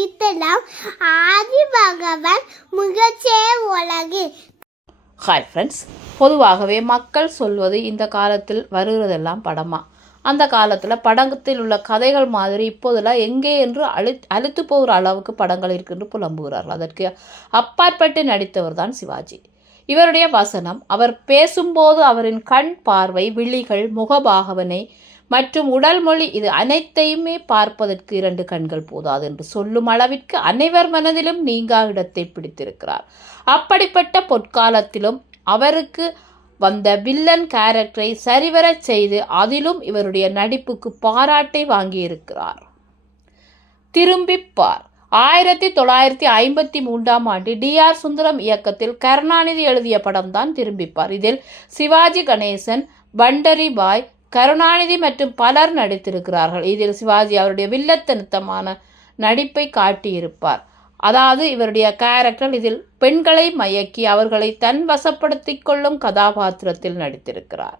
விழித்தெல்லாம் ஆதி பகவான் முகச்சே உலகு hi friends பொதுவாகவே மக்கள் சொல்வது இந்த காலத்தில் வருகிறதெல்லாம் படமா? அந்த காலத்தில் படத்தில் உள்ள கதைகள் மாதிரி இப்போதெல்லாம் எங்கே என்று அழு அழுத்து போகிற அளவுக்கு படங்கள் இருக்கின்று புலம்புகிறார்கள். அதற்கு அப்பாற்பட்டு நடித்தவர் தான் சிவாஜி. இவருடைய வசனம் அவர் பேசும்போது அவரின் கண் பார்வை விழிகள் முகபாகவனை மற்றும் உடல் மொழி இது அனைத்தையுமே பார்ப்பதற்கு இரண்டு கண்கள் போதாது என்று சொல்லும் அளவிற்கு அனைவர் மனதிலும் நீங்கா இடத்தை பிடித்திருக்கிறார். அப்படிப்பட்ட பொற்காலத்திலும் அவருக்கு வந்த வில்லன் கேரக்டரை சரிவரச் செய்து அதிலும் இவருடைய நடிப்புக்கு பாராட்டை வாங்கியிருக்கிறார். திரும்பிப்பார். ஆயிரத்தி தொள்ளாயிரத்தி ஐம்பத்தி மூன்றாம் ஆண்டு டி ஆர் சுந்தரம் இயக்கத்தில் கருணாநிதி எழுதிய படம்தான் திரும்பிப்பார். இதில் சிவாஜி கணேசன் பண்டரி பாய் கருணாநிதி மற்றும் பலர் நடித்திருக்கிறார்கள். இதில் சிவாஜி அவருடைய வில்லத்தனத்தமான நடிப்பை காட்டியிருப்பார். அதாவது இவருடைய கேரக்டர் இதில் பெண்களை மயக்கி அவர்களை தன் வசப்படுத்தி கொள்ளும் கதாபாத்திரத்தில் நடித்திருக்கிறார்.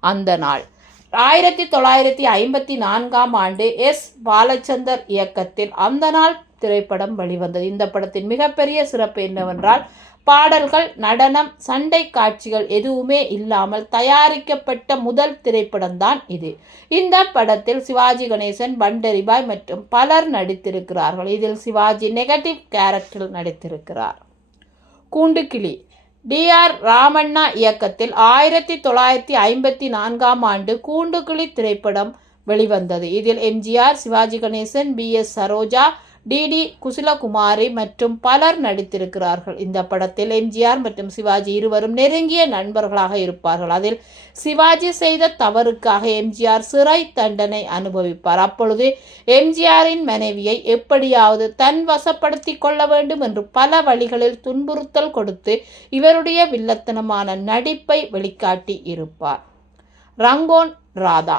அந்த நாள் ஆயிரத்தி தொள்ளாயிரத்தி ஐம்பத்தி நான்காம் ஆண்டு எஸ். பாலச்சந்தர் இயக்கத்தில் அந்த நாள் திரைப்படம் வெளிவந்தது. இந்த படத்தின் மிகப்பெரிய சிறப்பு என்னவென்றால் பாடல்கள் நடனம் சண்டை காட்சிகள் எதுவுமே இல்லாமல் தயாரிக்கப்பட்ட முதல் திரைப்படம் தான் இது. இந்த படத்தில் சிவாஜி கணேசன் பண்டரிபாய் மற்றும் பலர் நடித்திருக்கிறார்கள். இதில் சிவாஜி நெகட்டிவ் கேரக்டரில் நடித்திருக்கிறார். கூண்டுக்கிளி. டி. ஆர். ராமண்ணா இயக்கத்தில் ஆயிரத்தி தொள்ளாயிரத்தி ஐம்பத்தி நான்காம் ஆண்டு கூண்டுக்கிளி திரைப்படம் வெளிவந்தது. இதில் MGR Sivaji Ganesan P. S. Saroja T D Kusalakumari மற்றும் பலர் நடித்திருக்கிறார்கள். இந்த படத்தில் எம்ஜிஆர் மற்றும் சிவாஜி இருவரும் நெருங்கிய நண்பர்களாக இருப்பார்கள். அதில் சிவாஜி செய்த தவறுக்காக எம்ஜிஆர் சிறை தண்டனை அனுபவிப்பார். அப்பொழுது எம்ஜிஆரின் மனைவியை எப்படியாவது தன் வசப்படுத்தி கொள்ள வேண்டும் என்று பல வழிகளில் துன்புறுத்தல் கொடுத்து இவருடைய வில்லத்தனமான நடிப்பை வெளிக்காட்டி இருப்பார். ரங்கோன் ராதா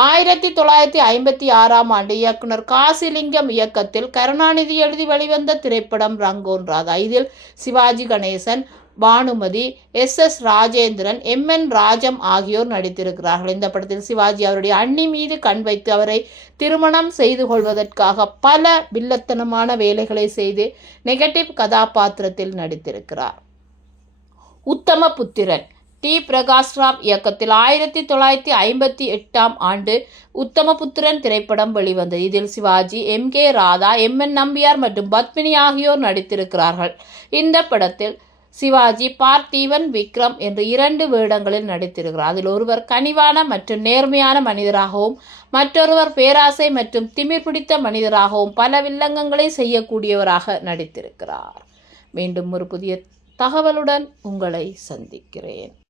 ஆயிரத்தி தொள்ளாயிரத்தி ஐம்பத்தி ஆறாம் ஆண்டு இயக்குனர் காசிலிங்கம் இயக்கத்தில் கருணாநிதி எழுதி வெளிவந்த திரைப்படம் ரங்கோன் ராதா. இதில் Sivaji Ganesan Bhanumathi S. S. Rajendran M. N. Rajam ஆகியோர் நடித்திருக்கிறார்கள். இந்த படத்தில் சிவாஜி அவருடைய அண்ணி மீது கண் வைத்து அவரை திருமணம் செய்து கொள்வதற்காக பல வில்லத்தனமான வேலைகளை செய்து நெகட்டிவ் கதாபாத்திரத்தில் நடித்திருக்கிறார். உத்தம புத்திரன். டி. பிரகாஷ்ராவ் இயக்கத்தில் ஆயிரத்தி தொள்ளாயிரத்தி ஐம்பத்தி எட்டாம் ஆண்டு உத்தமபுத்திரன் திரைப்படம் வெளிவந்தது. இதில் Sivaji M. K. Radha M. N. Nambiar மற்றும் பத்மினி ஆகியோர் நடித்திருக்கிறார்கள். இந்த படத்தில் சிவாஜி பார்த்தீவன் விக்ரம் என்று இரண்டு வேடங்களில் நடித்திருக்கிறார். அதில் ஒருவர் கனிவான மற்றும் நேர்மையான மனிதராகவும் மற்றொருவர் பேராசை மற்றும் திமிர் பிடித்த மனிதராகவும் பல வில்லங்கங்களை செய்யக்கூடியவராக நடித்திருக்கிறார். மீண்டும் ஒரு புதிய தகவலுடன் உங்களை சந்திக்கிறேன்.